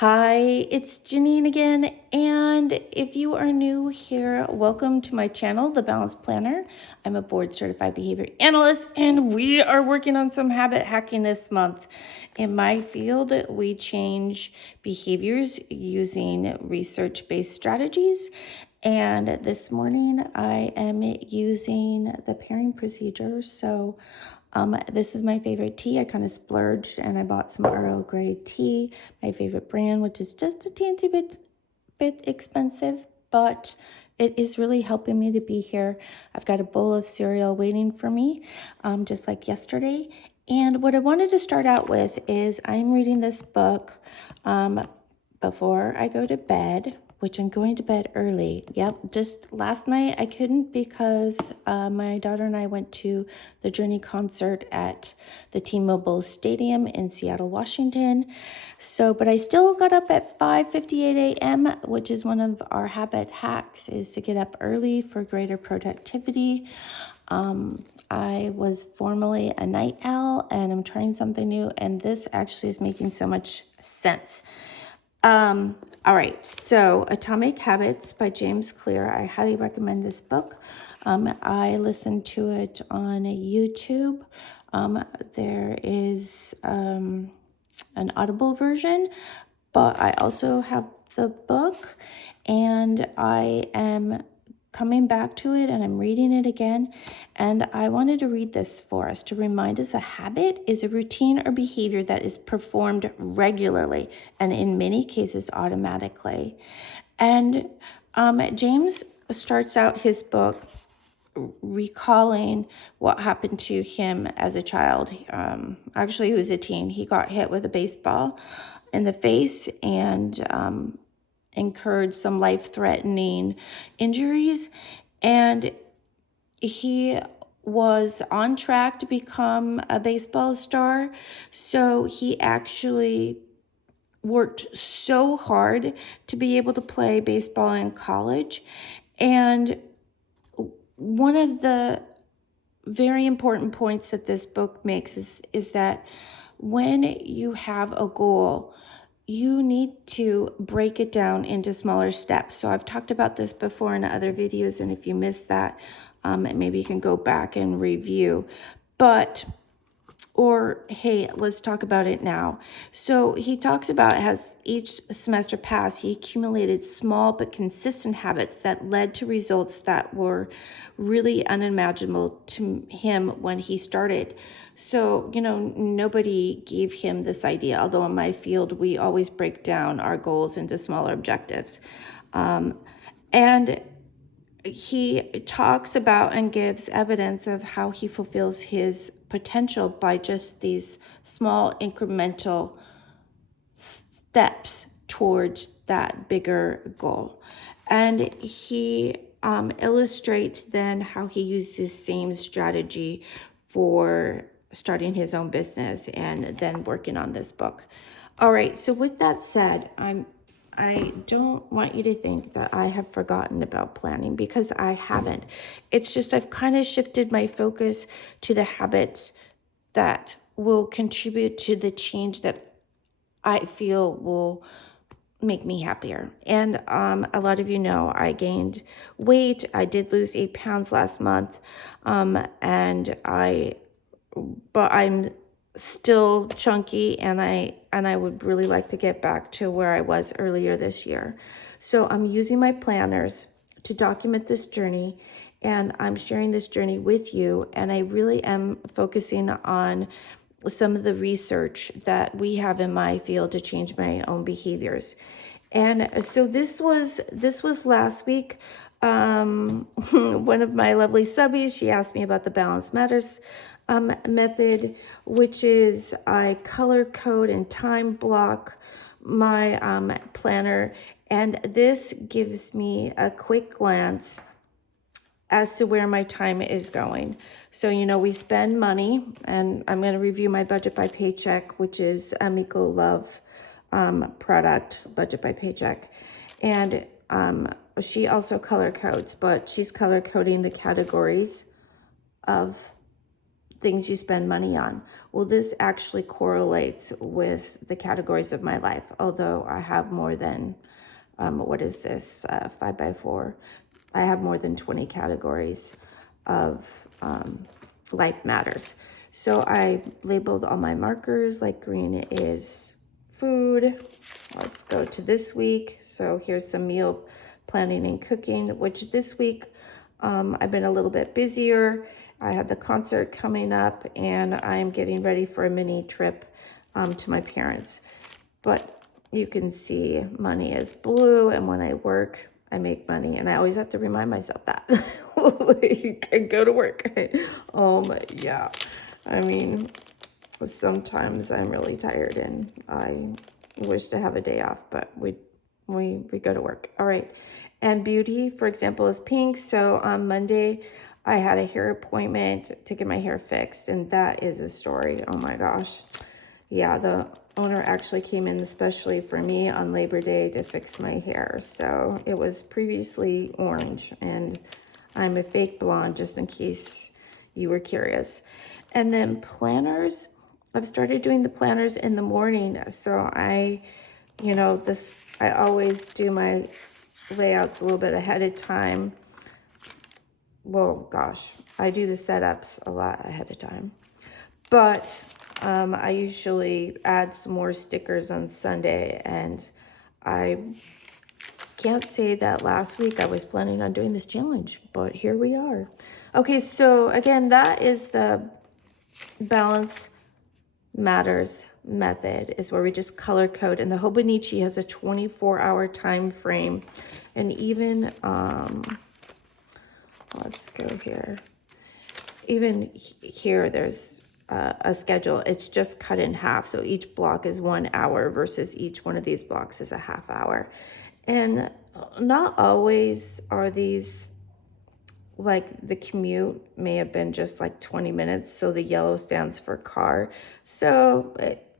Hi, it's Jenean again, and if you are new here, welcome to my channel, The Balanced Planner. I'm a board-certified behavior analyst, and we are working on some habit hacking this month. In my field, we change behaviors using research-based strategies, and this morning I am using the pairing procedure. This is my favorite tea. I kind of splurged and I bought some Earl Grey tea, my favorite brand, which is just a teensy bit expensive, but it is really helping me to be here. I've got a bowl of cereal waiting for me, just like yesterday. And what I wanted to start out with is I'm reading this book before I go to bed, which I'm going to bed early. Yep, just last night I couldn't because my daughter and I went to the Journey concert at the T-Mobile Stadium in Seattle, Washington. But I still got up at 5:58 a.m., which is one of our habit hacks, is to get up early for greater productivity. I was formerly a night owl and I'm trying something new, and this actually is making so much sense. All right, so Atomic Habits by James Clear. I highly recommend this book. I listened to it on YouTube. There is an Audible version, but I also have the book, and I am coming back to it and I'm reading it again. And I wanted to read this for us to remind us a habit is a routine or behavior that is performed regularly and in many cases automatically. And James starts out his book recalling what happened to him as a child. Actually, he was a teen. He got hit with a baseball in the face and incurred some life-threatening injuries, and he was on track to become a baseball star. So he actually worked so hard to be able to play baseball in college. And one of the very important points that this book makes is that when you have a goal, you need to break it down into smaller steps. So I've talked about this before in other videos, and if you missed that, maybe you can go back and review. Or hey, let's talk about it now. So he talks about as each semester passed, he accumulated small but consistent habits that led to results that were really unimaginable to him when he started. So, nobody gave him this idea, although in my field, we always break down our goals into smaller objectives. And he talks about and gives evidence of how he fulfills his potential by just these small incremental steps towards that bigger goal. And he illustrates then how he used this same strategy for starting his own business and then working on this book. All right, so with that said, I don't want you to think that I have forgotten about planning, because I haven't. It's just I've kind of shifted my focus to the habits that will contribute to the change that I feel will make me happier. And a lot of you know I gained weight. I did lose 8 pounds last month, but I'm still chunky, and I would really like to get back to where I was earlier this year. So I'm using my planners to document this journey, and I'm sharing this journey with you, and I really am focusing on some of the research that we have in my field to change my own behaviors. And so this was last week. One of my lovely subbies, she asked me about the Balance Matters method, which is I color code and time block my planner, and this gives me a quick glance as to where my time is going. So, we spend money, and I'm going to review my budget by Paycheck, which is Amico Love product, budget by Paycheck. And she also color codes, but she's color coding the categories of things you spend money on. Well, this actually correlates with the categories of my life, although I have more than, what is this, 5x4? I have more than 20 categories of life matters. So I labeled all my markers, like green is food. Let's go to this week. So here's some meal planning and cooking, which this week I've been a little bit busier. I have the concert coming up and I'm getting ready for a mini trip to my parents. But you can see money is blue, and when I work, I make money, and I always have to remind myself that. You can go to work. Yeah. I mean, sometimes I'm really tired and I wish to have a day off, but we go to work. All right. And beauty, for example, is pink. So on Monday, I had a hair appointment to get my hair fixed, and that is a story. Oh my gosh. Yeah, the owner actually came in especially for me on Labor Day to fix my hair. So it was previously orange, and I'm a fake blonde, just in case you were curious. And then planners, I've started doing the planners in the morning. So I always do my layouts a little bit ahead of time. Well, gosh, I do the setups a lot ahead of time. But I usually add some more stickers on Sunday, and I can't say that last week I was planning on doing this challenge, but here we are. Okay, so again, that is the Balance Matters method, is where we just color code, and the Hobonichi has a 24-hour time frame. And even let's go here. Even here, there's a schedule. It's just cut in half. So each block is 1 hour versus each one of these blocks is a half hour. And not always are these, like the commute may have been just like 20 minutes. So the yellow stands for car. So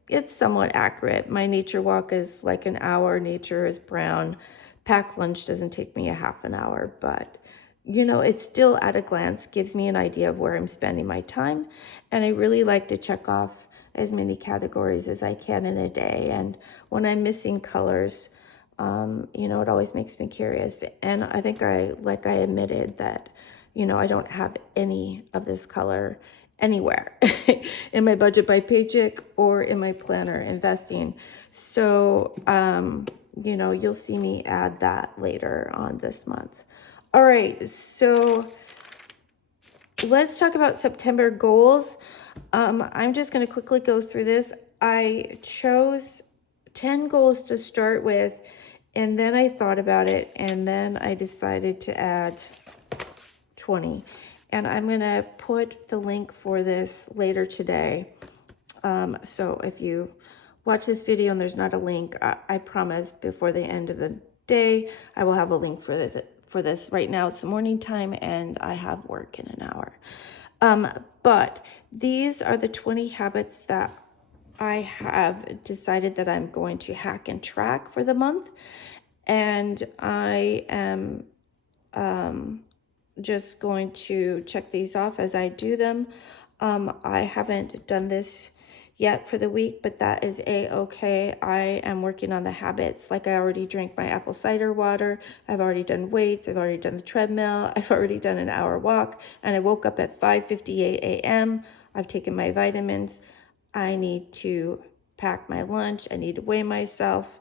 it's somewhat accurate. My nature walk is like an hour. Nature is brown. Packed lunch doesn't take me a half an hour, but it still at a glance gives me an idea of where I'm spending my time. And I really like to check off as many categories as I can in a day. And when I'm missing colors, it always makes me curious. And I think I admitted that, I don't have any of this color anywhere in my budget by Paycheck or in my planner investing. So, you'll see me add that later on this month. All right, so let's talk about September goals. I'm just going to quickly go through this. I chose 10 goals to start with, and then I thought about it, and then I decided to add 20. And I'm going to put the link for this later today. So if you watch this video and there's not a link, I promise before the end of the day, I will have a link for this. Right now it's the morning time and I have work in an hour. But these are the 20 habits that I have decided that I'm going to hack and track for the month. And I am just going to check these off as I do them. I haven't done this yet for the week, but that is a-okay. I am working on the habits. Like I already drank my apple cider water. I've already done weights. I've already done the treadmill. I've already done an hour walk, and I woke up at 5:58 a.m. I've taken my vitamins. I need to pack my lunch. I need to weigh myself.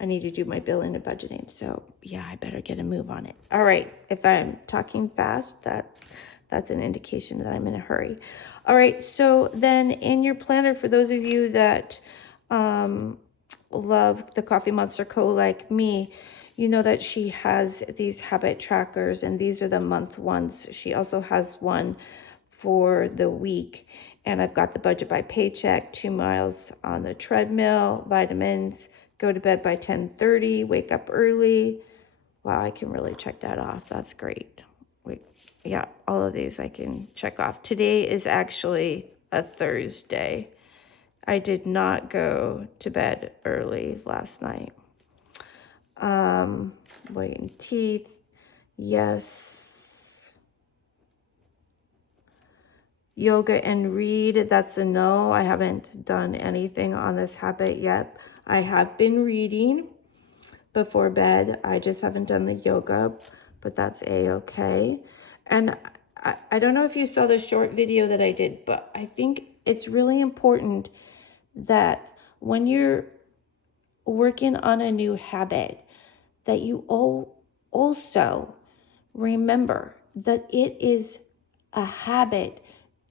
I need to do my billing and budgeting. So yeah, I better get a move on it. All right. If I'm talking fast, that's an indication that I'm in a hurry. All right, so then in your planner, for those of you that love the Coffee Monster Co. like me, you know that she has these habit trackers, and these are the month ones. She also has one for the week, and I've got the budget by Paycheck, 2 miles on the treadmill, vitamins, go to bed by 10:30, wake up early. Wow, I can really check that off. That's great. Yeah, all of these I can check off. Today is actually a Thursday. I did not go to bed early last night. Whitening teeth. Yes. Yoga and read, that's a no. I haven't done anything on this habit yet. I have been reading before bed. I just haven't done the yoga, but that's a-okay. And I don't know if you saw the short video that I did, but I think it's really important that when you're working on a new habit, that you also remember that it is a habit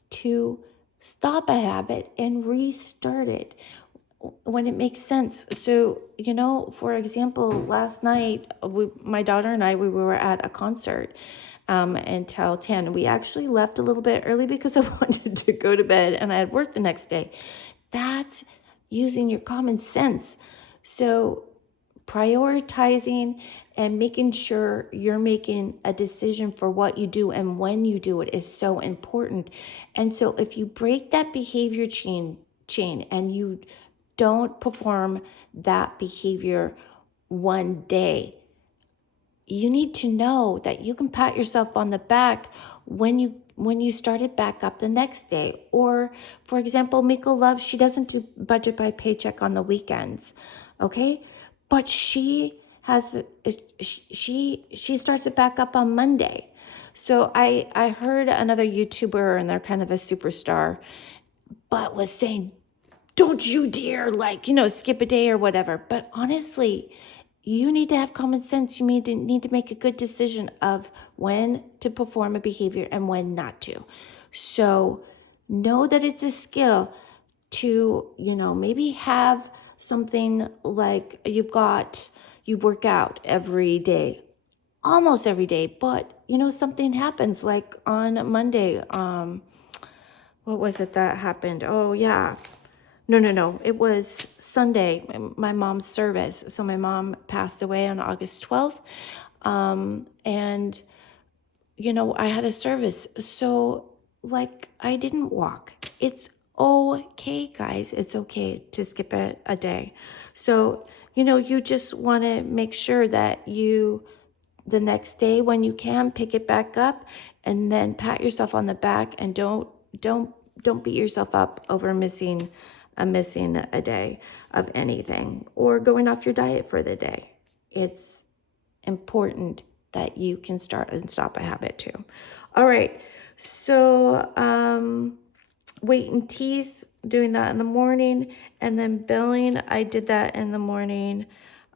to stop a habit and restart it when it makes sense. So, for example, last night, my daughter and I, we were at a concert until 10. We actually left a little bit early because I wanted to go to bed and I had work the next day. That's using your common sense. So prioritizing and making sure you're making a decision for what you do and when you do it is so important. And so if you break that behavior chain and you don't perform that behavior one day, you need to know that you can pat yourself on the back when you start it back up the next day. Or, for example, Miko Love, she doesn't do budget by paycheck on the weekends, okay? But she starts it back up on Monday. So I heard another YouTuber, and they're kind of a superstar, but was saying, don't you dare, skip a day or whatever. But honestly, you need to have common sense. You need to make a good decision of when to perform a behavior and when not to. So know that it's a skill to, maybe have something like you work out every day, almost every day, but something happens like on Monday. What was it that happened? Oh yeah. No. It was Sunday, my mom's service. So my mom passed away on August 12th. And, I had a service. So, I didn't walk. It's okay, guys. It's okay to skip a day. So, you just want to make sure that the next day when you can, pick it back up and then pat yourself on the back and don't beat yourself up over missing a day of anything or going off your diet for the day. It's important that you can start and stop a habit too. All right. So, weight and teeth, doing that in the morning, and then billing, I did that in the morning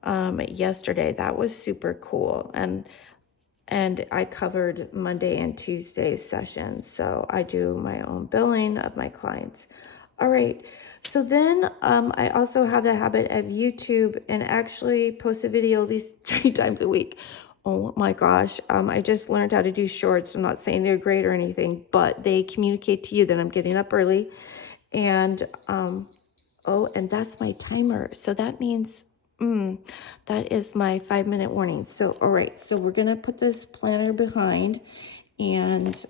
yesterday. That was super cool. And I covered Monday and Tuesday's session. So I do my own billing of my clients. All right. So then I also have the habit of YouTube and actually post a video at least 3 times a week. Oh my gosh. I just learned how to do shorts. I'm not saying they're great or anything, but they communicate to you that I'm getting up early. And, and that's my timer. So that means that is my 5-minute warning. So, all right. So we're going to put this planner behind and,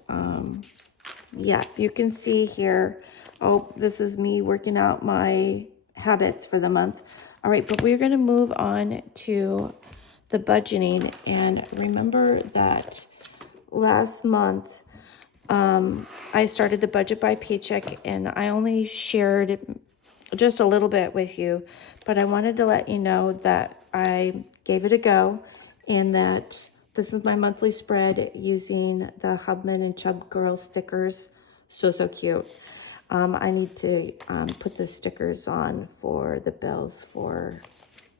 yeah, you can see here. Oh, this is me working out my habits for the month. All right, but we're going to move on to the budgeting. And remember that last month, I started the budget by paycheck, and I only shared just a little bit with you, but I wanted to let you know that I gave it a go and that this is my monthly spread using the Hubman and Chub Girl stickers. So cute. I need to put the stickers on for the bills for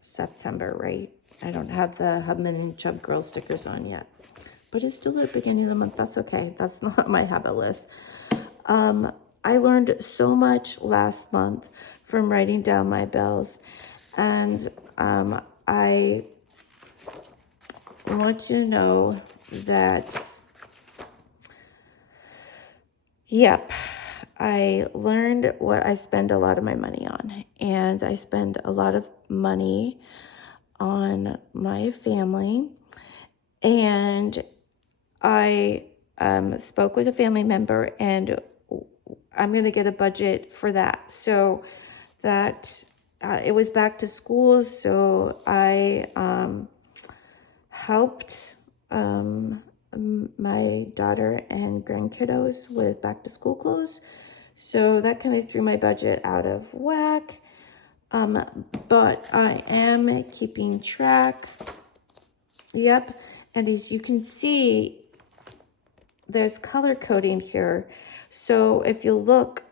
September, right? I don't have the Hubman and Chub Girl stickers on yet, but it's still the beginning of the month. That's okay. That's not my habit list. I learned so much last month from writing down my bills, and I want you to know that, yep, I learned what I spend a lot of my money on, and I spend a lot of money on my family, and I spoke with a family member, and I'm going to get a budget for that. So that it was back to school, so I helped my daughter and grandkiddos with back to school clothes. So that kind of threw my budget out of whack. But I am keeping track. Yep. And as you can see, there's color coding here. So if you look,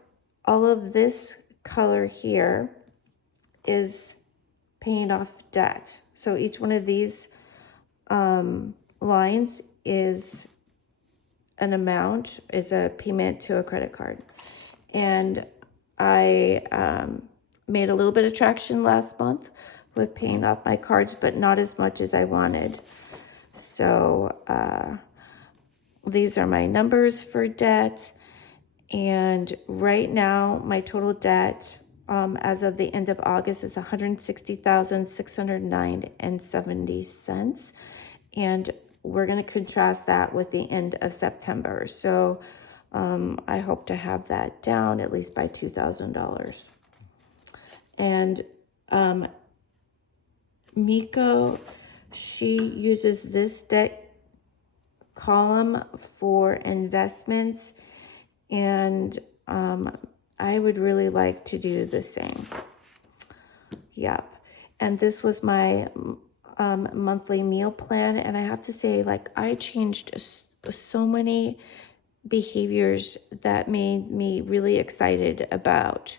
all of this color here is paying off debt. So each one of these lines is an amount, is a payment to a credit card. And I made a little bit of traction last month with paying off my cards, but not as much as I wanted. So these are my numbers for debt. And right now, my total debt as of the end of August is $160,609.70. And we're going to contrast that with the end of September. So I hope to have that down at least by $2,000. And Miko, she uses this debt column for investments, and I would really like to do the same. Yep. And this was my monthly meal plan, and I have to say, like, I changed so many behaviors that made me really excited about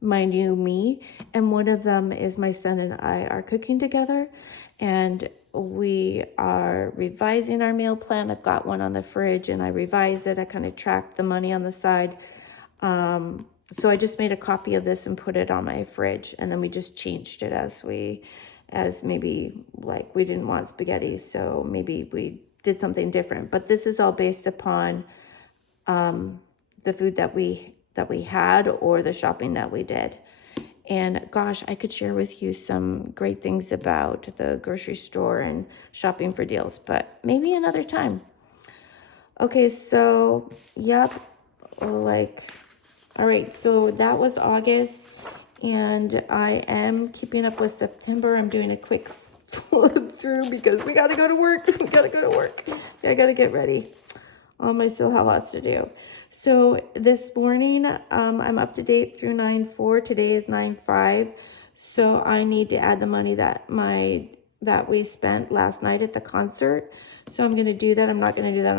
my new me. And one of them is my son and I are cooking together, and we are revising our meal plan. I've got one on the fridge and I revised it. I kind of tracked the money on the side. So I just made a copy of this and put it on my fridge, and then we just changed it as maybe, like, we didn't want spaghetti, so maybe we did something different. But this is all based upon the food that we had or the shopping that we did. And gosh, I could share with you some great things about the grocery store and shopping for deals, but maybe another time. Okay, so yep, all right, so that was August, and I am keeping up with September. I'm doing a quick flip through because we gotta go to work. I gotta get ready. I still have lots to do. So this morning, I'm up to date through 9/4. Today is 9/5. So I need to add the money that we spent last night at the concert. So I'm gonna do that. I'm not gonna do that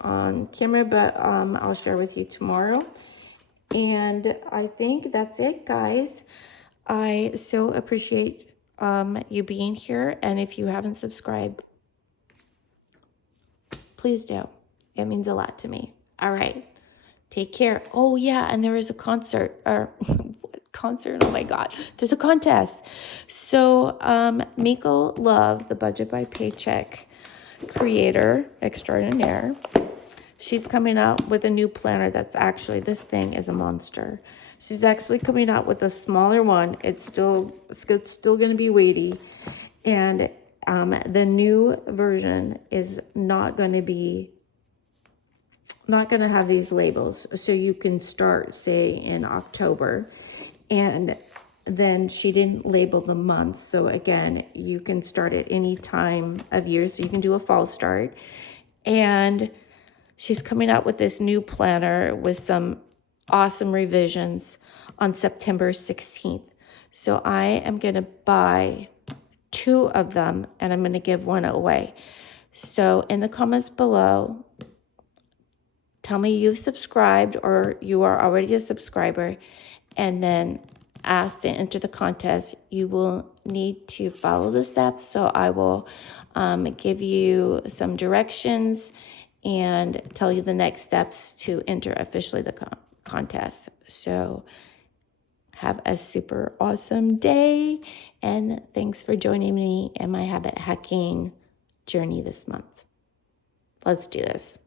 on camera, but I'll share with you tomorrow. And I think that's it, guys. I so appreciate you being here. And if you haven't subscribed, please do. It means a lot to me. All right. Take care. Oh, yeah. And there is a concert concert. Oh, my God. There's a contest. So Miko Love, the Budget by Paycheck creator extraordinaire, she's coming out with a new planner that's actually, this thing is a monster. She's actually coming out with a smaller one. It's still going to be weighty. And the new version is not going to have these labels. So you can start, say, in October. And then she didn't label the months. So again, you can start at any time of year. So you can do a fall start. And she's coming out with this new planner with some awesome revisions on September 16th. So I am going to buy 2 of them, and I'm going to give 1 away. So in the comments below, tell me you've subscribed or you are already a subscriber, and then ask to enter the contest. You will need to follow the steps. So I will give you some directions and tell you the next steps to enter officially the contest. So have a super awesome day, and thanks for joining me in my habit hacking journey this month. Let's do this.